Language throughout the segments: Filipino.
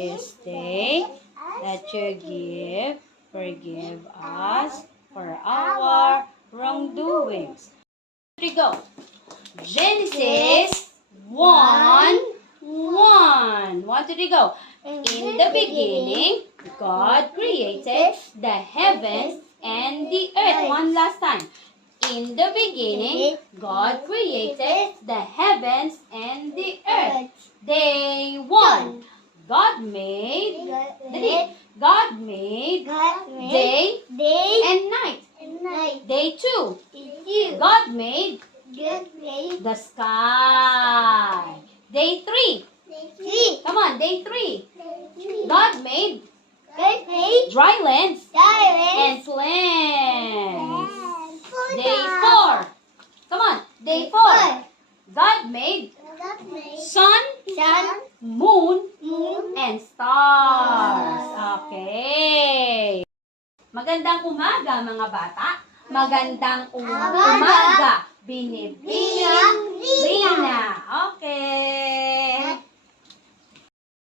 This day that you forgive us for our wrongdoings. Here we go. Genesis 1:1. 1, 2, 3, go. In the beginning, God created the heavens and the earth. One last time. In the beginning, God created the heavens and the earth. Day 1. God made day and night. Day 2. God made the sky. Day 3. Come on, day 3. God made dry lands and plants. Day 4. Come on, day 4. God made sun, moon, and stars. Okay. Magandang umaga, mga bata. Magandang umaga. Binibining Rina. Okay.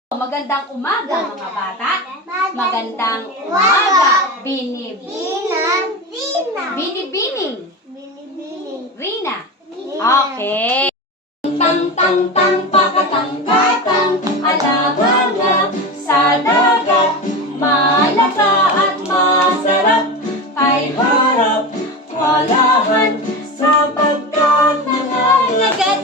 Magandang umaga, mga bata. Magandang umaga. Binibining Rina. Okay. Tang tang tang pakatang katang alamanga sa dagat malaka at masarap kay harap walahan sapagkat nangangagat.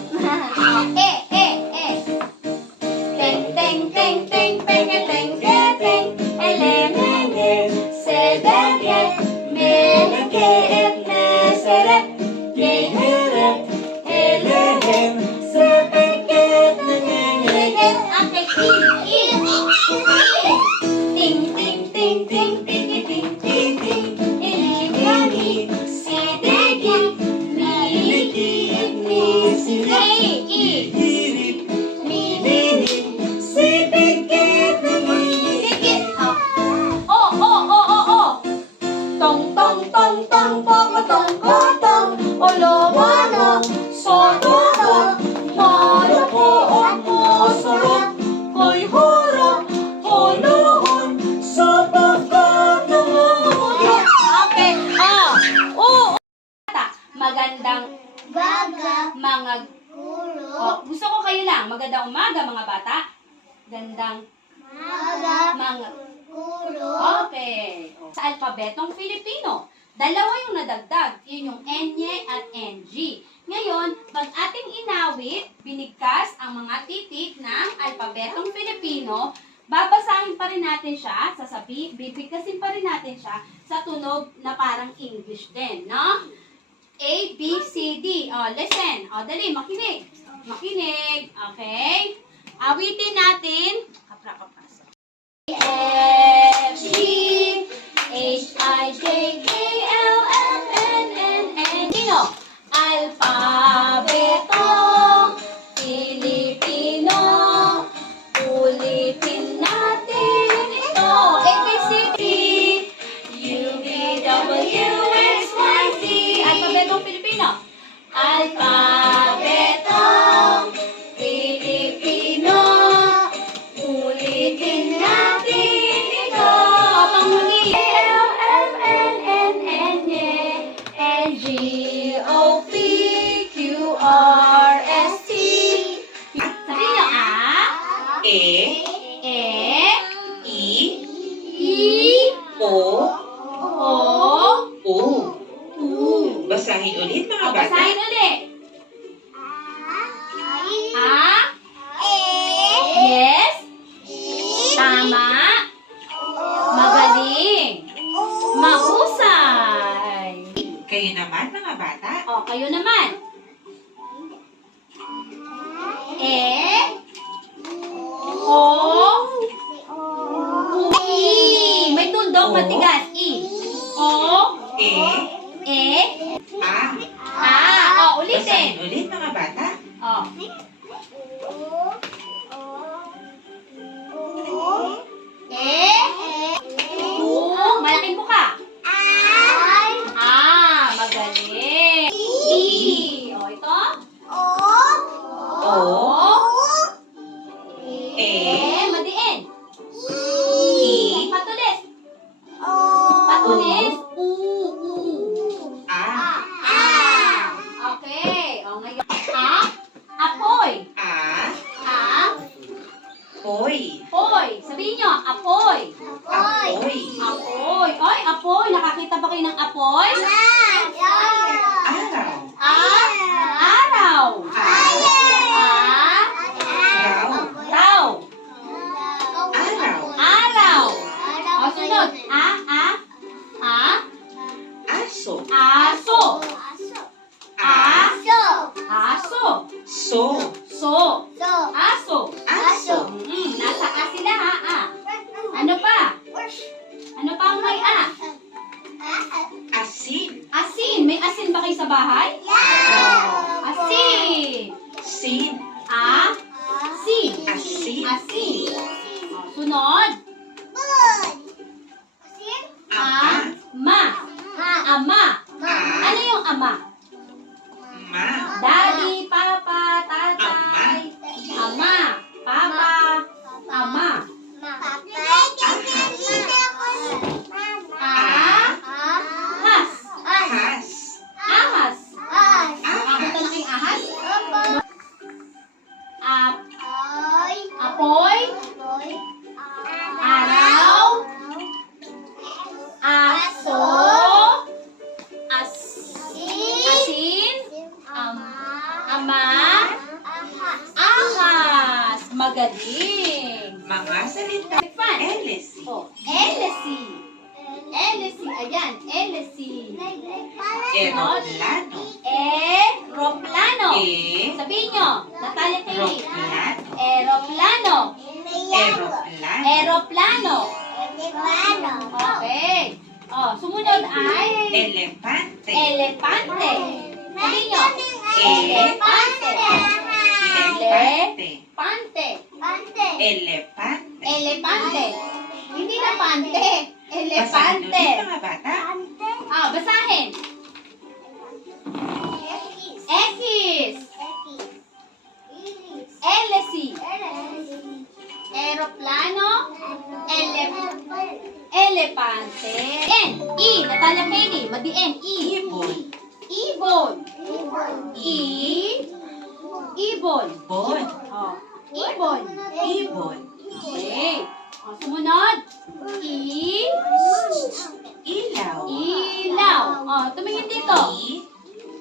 Teng teng teng teng peke teng keteng elemenge sedeget meleke et neseret yeheret elehem sepeket nangangagat. Okay, ting ting ting ting ting ting ting ting elibani sedegi milikit ni sirip milini sepeket nangangagat. Tong tong tong tong pokatong kotong olowanong sotoro malako ang masarap kay harap holoon sapagkat nangangagat. Okay. Magandang mga gusto ko kayo lang. Magandang umaga, mga bata. Gandang mga okay. Sa alpabetong Filipino, dalawa yung nadagdag. Yun yung Enye at NG. Ngayon, pag ating inawit, binigkas ang mga titik ng alpabetong Filipino, babasahin pa rin natin siya, bibigkasin pa rin natin siya sa tunog na parang English din, no? A, B, C, D. Listen. Dali, makinig. Okay? Awitin natin. Kapra-kapraso. F, G, H, I, J, K, L, M, N, N, N. Alpabeto Filipino. Ulitin natin ito. A, B, C, D, U, V, W, X, Y, Z. Alpabetong Filipino. Alpabetong Filipino. Ulitin natin ito. Panghuli. L, M, N, N, N, N, G, O, P, Q, R, S, T. Sabihin nyo, E, I, O, O, U. Basahin ulit, mga bata. Basahin ulit. Yes. Tama. Magaling. Mahusay. Kayo naman, mga bata. Kayo naman. O, I. May tundok matigas. I. O, E, A. Ulitin. basahin ulit, mga bata. Malaking buka. Magaling. I. Apoy. Sabihin nyo, apoy. Apoy. Apoy. Oy, apoy. Nakakita ba kayo ng apoy? Araw. Araw. Raw. Raw. Araw. Araw. O, sunod. Aso. Aso. Aso. So. Aso. Aso. Nasa A sila ha. Ano pa? Ano pa ang may A? Asin. Asin. May asin ba kayo sa bahay? Asin. Sin. Asin. Asin. Asin. O, sunod. Ama. Ama. Ano yung ama? Ma. Daddy, papa, tatay. Ama. Papa. Ama. Ahas. Has. Ahas. Nakakita na kayong ahas? Apoy. Araw. Aso. Asin. Ama. Ahas. Magaling. Mga salita. Fun. Elesi. Oh, Elesi. Elesi. Ayan, Elesi. Eroplano. Aeroplano. Sabihin nyo, Natalia Kelly. Eroplano. Aeroplano. Eroplano. Okay. Oh, sumunod ay Elepante. elepante. Sabihin nyo, Elepante. Pante. Elepante. Elepante. Hindi na pante. Basahin Elepante. ulit mga bata. Basahin. Ekis. Elesi. Aeroplano. Elepante. N. E. Natalia Kelly. Madi-N. E. Ibon. Ibon. E. Ibon. Bon. Oh. Ibon. Ibon. Okay. Sumunod. Ilaw. Ilaw. Tumingin dito.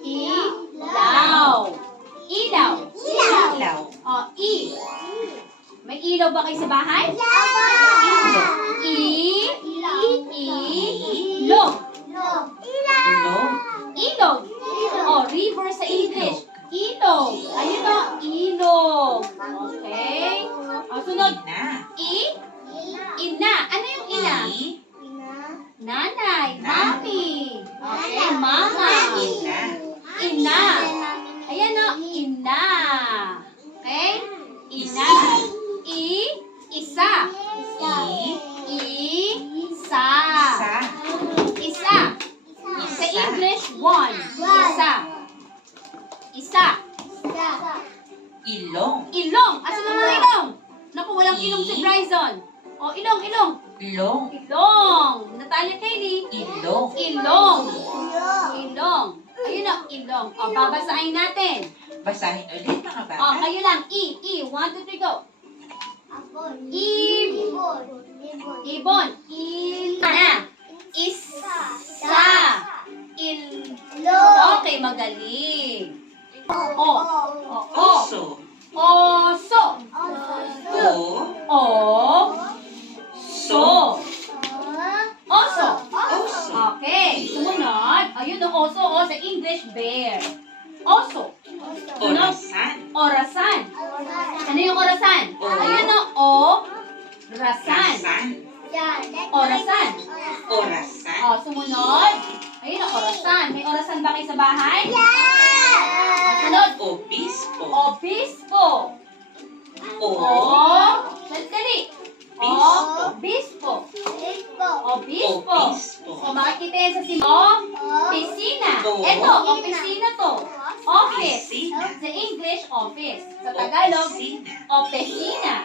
Ilaw. Ilaw. Ilaw. I. May ilaw ba kayo sa bahay? Ilog. Ilog. Ilog. River sa English. Ilog. Ayun o, ilog. Okay. Sunod. Ina. Ano yung ina? Nanay. Mami. Okay, mama. Ina. Ayan o, ina. Okay? Ina. Isa. Isa. Isa. Sa English, one. Isa. Ilong. Ilong. Asan ang mga ilong? Naku, walang ilong si Bryson. Ilong. Long. Ilong. Natalia Kelly. Ilong. Ilong. Ayun o, ilong. Babasahin natin. Basahin ulit mga bata. Kayo lang. I. 1, 2, 3, go. Ibon. Ina. Isa. Okay, magaling. Oso. Oso. So. Oso. Oso. Okay. Sumunod. Ayun ang oso. Sa English, bear. Oso. Orasan. Ano yung orasan? Ayun o. Orasan. Orasan. Sumunod. Ayun ang orasan. May orasan ba kayo sa bahay? Sunod. Obispo. Dali. Obispo. Makikita yan sa Opisina. Ito, opisina to. Office. Sa English, office. Sa Tagalog, opisina.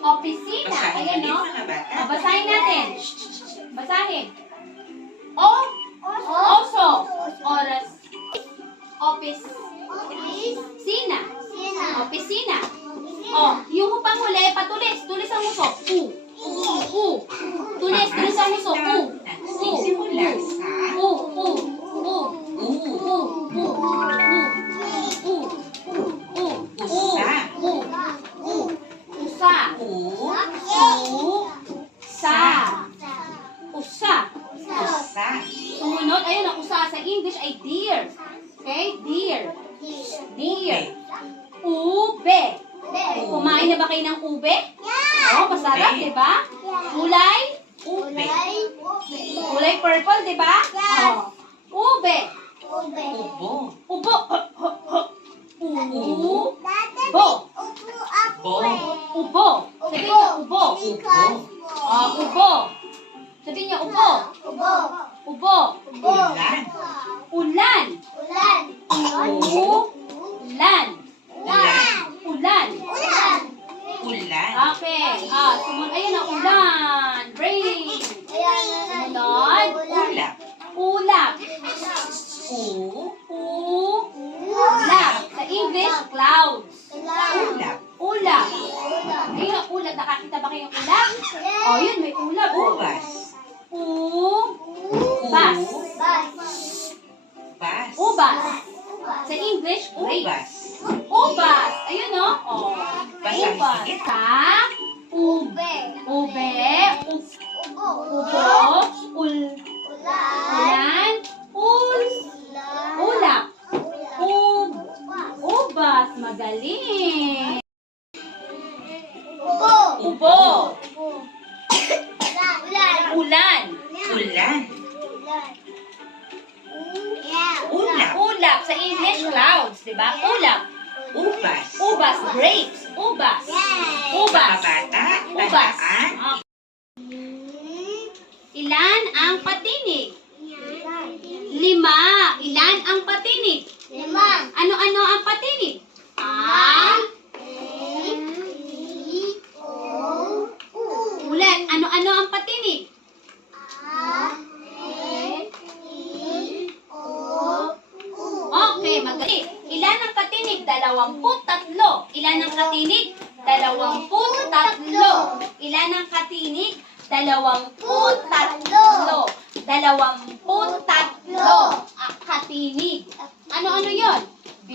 Basahin Ayan, ulit no? mga bata. Basahin natin. Basahin. Oso. Oras. Opisina. Opisina. Oh, yung upang huli, patulis. Tulis ang uso. U. Tulis ang uso. Nagsisimula sa U. usa. Usa. Usa. Usa. Sumunod, ayun ang usa sa English ay deer. Okay? Deer. Ube. Kumain na ba kayo ng ube? Oh, masarap, di ba? Kulay? Ube. Kulay purple, di ba? Oh. Ube. Ubo. Ubo. Ubo. Bo. Ubo. Sabihin niyo, ubo. Ubo. Ubo. Sabihin niyo, ubo. Ubo. Ulan. Ulan. Ulan. Ulan. Ulan. Okay. Sumunod. Ayun na, ulan. Rain. Sumunod. Ulap. Ulap. Ulap. Sa English, clouds. Ulap. Ulap. Ayun ang ulap. Nakakita ba kayong ulap? Oh, yun. May ulap. Ubas. Ubas. Bas. Ubas. Sa English, grape. Ubas. Ubas. Ayun, no? Oh. Basahin Ubas. ulit. Sa ube. Ubo. Ulan. Ulap. Ubas. Magaling. Ubo. Ulan. Ulan. Ulap. Ulap. Sa English, clouds. Diba? Ulap. Ubas. Ubas. Grapes. Ubas. Ubas. Bata. Ubas. Tandaan. Ilan ang patinig? 5. Ilan ang patinig? Ano-ano ang patinig? Ulit. Ano-ano ang patinig? Okay, magaling. Ilan ang katinig? 23. Ilan ang katinig? 23. Ilan ang katinig? 23. 23. Katinig. Ano-ano yon? B,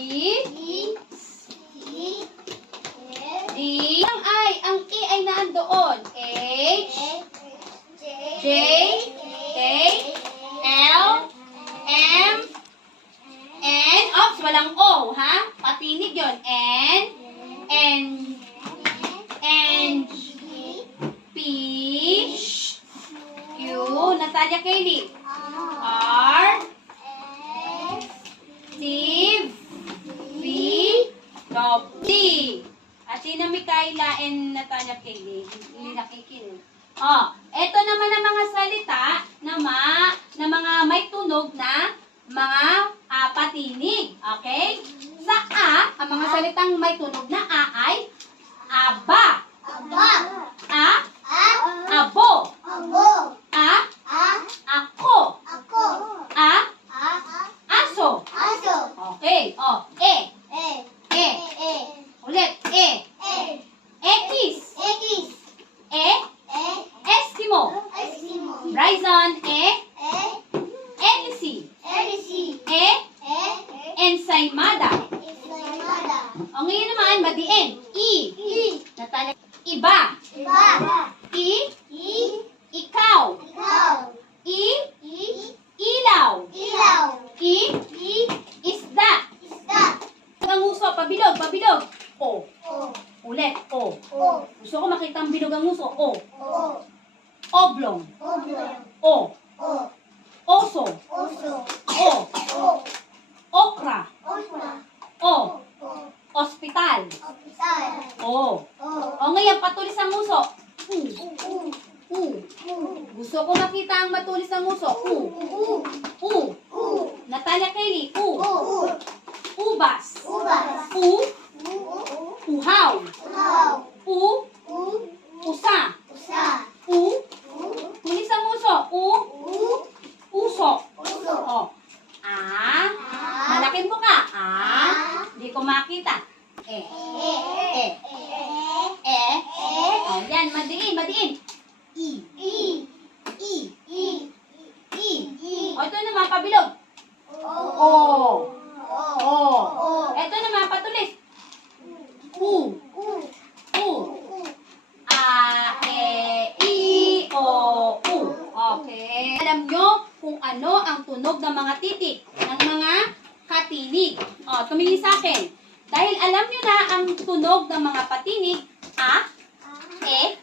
D, ang I. Ang E ay nandoon. H, J, K, L, M, N. Oops, walang O, ha? Patinig yon. N, P, Q, Natalia Kaylee. R, Steve, V, D. At Tina Mikaela and Natalia Kaylee. Hindi nakikinig. Ito naman ang mga salita na mga may tunog na mga patinig. Okay? Sa A, ang mga salitang may tunog na A ay aba. Abo. Ako. Aso. Okay. E. Ulit. E. Ekis. Eskimo. Bryson. Elsie. Ensaymada. O ngayon naman, madiin. I. Natalia. Iba. Ikaw. Ilaw. Isda. Ang uso, pabilog. O. Ulit. O. Gusto ko makita ang bilog ang uso. O. Oblong. O. Oso. O. Okra. O. Ospital. O. O ngayon, patulis ang uso. U. Gusto ko makita ang matulis ang uso. U. Natalia Kaylee. Ubas. Uhaw. Usa. Tulis ang uso. Uso. O. Malaking buka. Hindi ko makita. E. Madiin. O, ito naman, pabilog. O. Ito naman, patulis. U. A, E, I, O, U. Okay. Alam nyo kung ano ang tunog ng mga titik, ng mga katinig. O, tumingin sa akin. Dahil alam nyo na ang tunog ng mga patinig, A, E,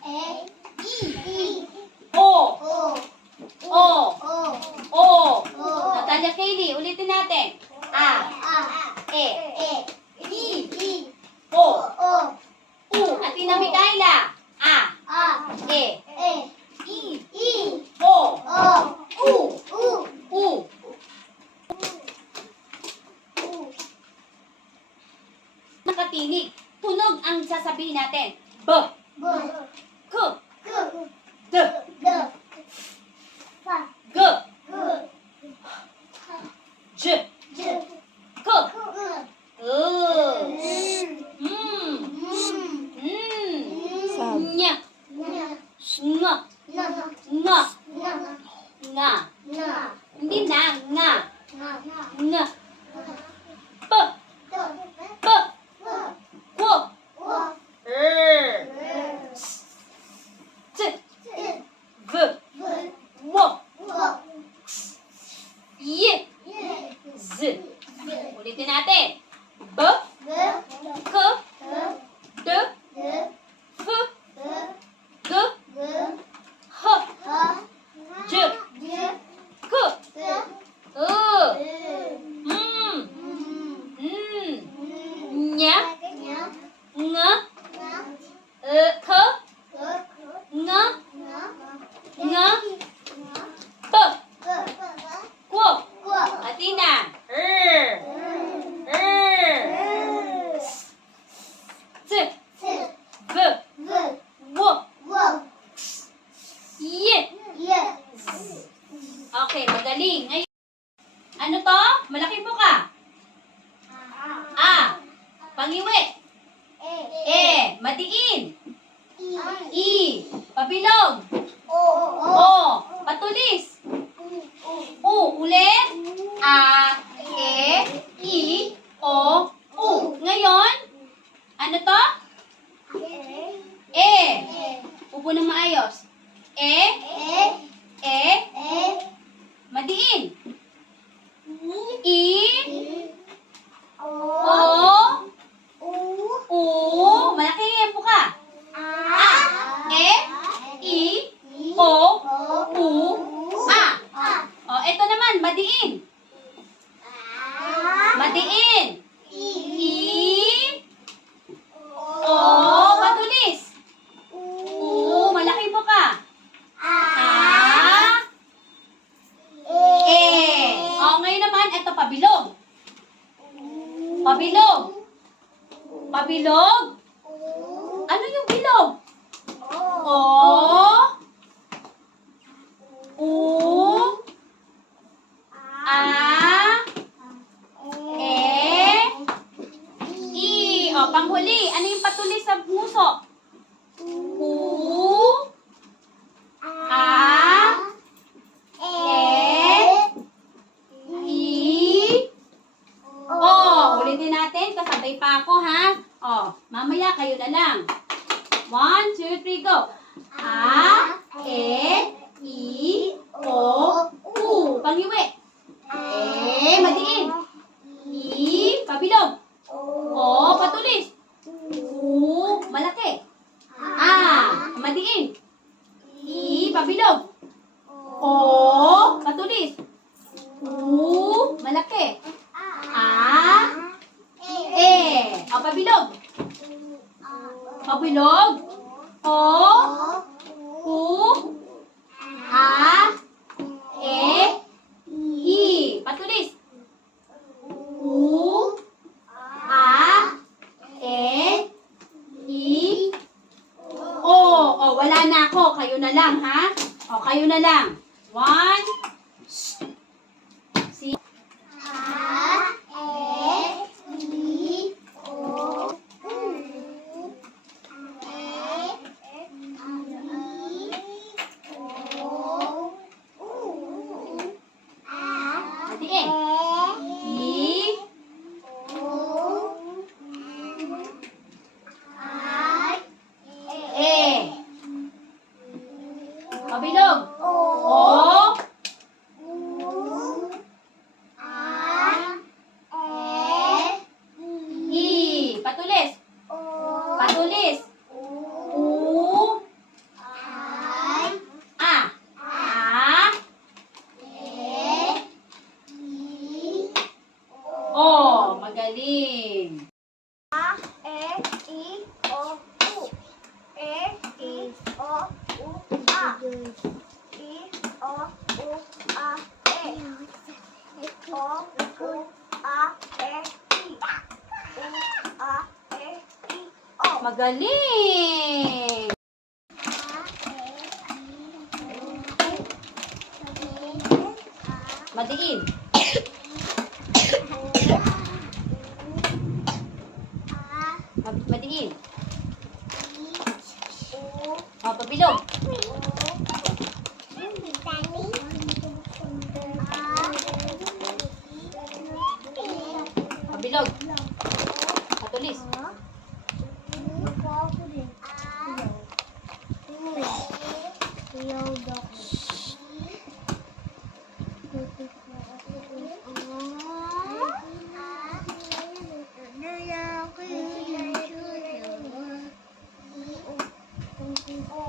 O, Natalia Kaylee, ulitin natin. A, E, O, U. At Tina Mikaela. A, E, O, U. Nakatinig. Tunog ang sasabihin natin. B, K, D, G, J, K, Nya, Nga, Nga, Nga. Hindi na, Nga, Nga. P, P, Q, T, V, W, Y, Z. Ulitin natin. B, K, D, F, G, H, J, K, Nya, Nga, K, Nga, Nga, P, Q, Atina, Z, V, W, Y, Z. Okay, magaling. Ngayon, ano to? Malaki po ka. A, pangiwi. E, madiin. I, pabilog. O, patulis. U, ulit. A, E, I, O, U. Ngayon, ano to? E. Upo ng maayos. E, madiin. I, O, U, malaki po ka. A, E, I, O, U, A. O, ito naman, madiin. Madiin. I, O, patulis. U, malaki po ka. A, E. O, ngayon naman, ito pabilog. Pabilog. Pabilog. Ano yung bilog? O, U, A, E, I. O, panghuli. Ano yung patulis sa nguso? U, A, E, I, O. Ulitin natin. Kasabay pa ako, ha? O, mamaya kayo na lang. 1, 2, 3, go. A, E, I, O, U. Pangiwi. E, madiin. I, pabilog. O, patulis. U, malaki. A, madiin. I, pabilog. O, patulis. U, malaki. A, E. O, pabilog. Pabilog. O, U, A, E, I. Patulis. U, A, E, I, O. O, wala na ako. Kayo na lang, ha? O, kayo na lang. 1, si Pabilog. O. I. Patulis. Patulis. U. A. A. O. Magaling. Magaling. Madiin. Madiin. O, pabilog. Pabilog. Patulis.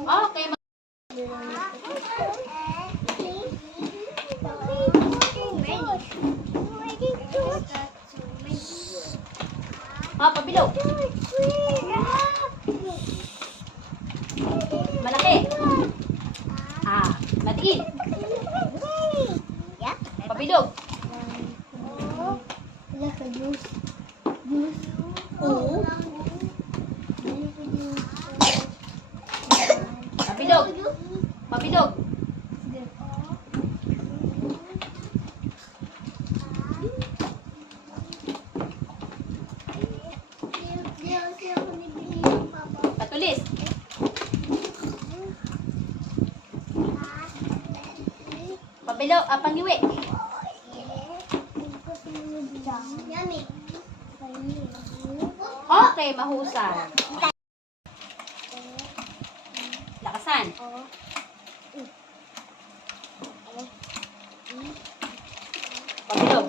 Okay. O, pabilog. Malaki. Ah, madiin. Pabilog. U. Pabilog. Pabilog. Patulis. Pabilog. Pangiwi. Okay, mahusay. Lakasan. Pabilog.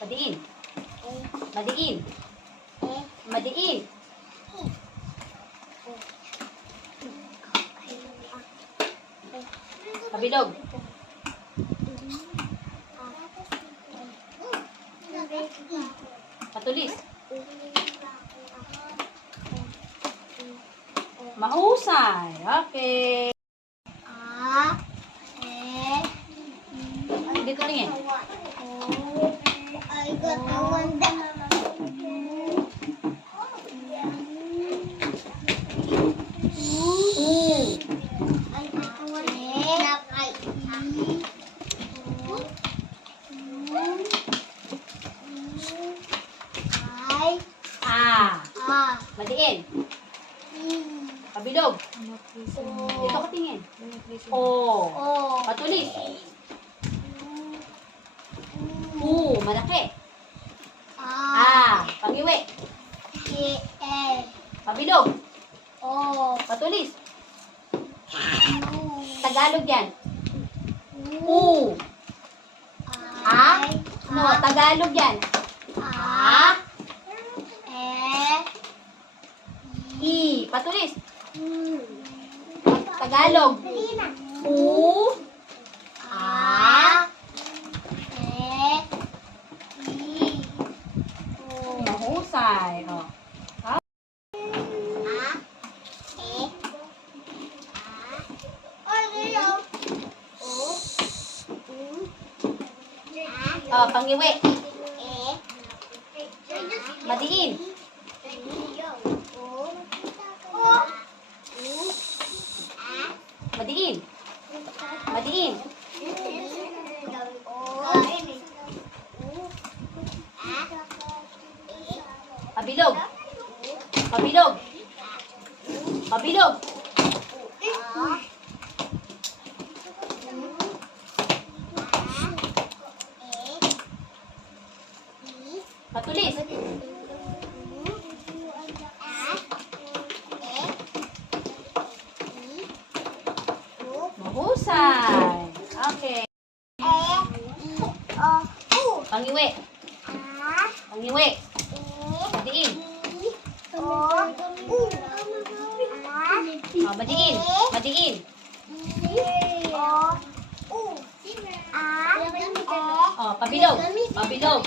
Madiin. Madiin. Madiin. Pabilog. Patulis. Mahusay. Okay. Dito tingin. Madiin. Pabilog. Dito ka tingin. O. Patulis. U. Malaki. Pangiwi. Pabilog. Patulis. Tagalog yan. U. No, Tagalog yan. I. Patulis. Tagalog. U. Mahusay. O. Pangiwi. Madiin. Madiin. Madiin. Pabilog. Pabilog. Pabilog. Patulis. Mahusay. Okay. Pangiwi. Pangiwi. Badiin. Oh, badiin. Badiin. Oh, pabilog. Pabilog.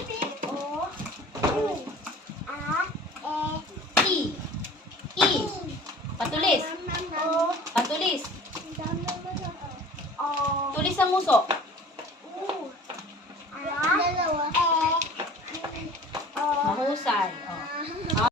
I. I. Patulis. Patulis. Tulis ang nguso.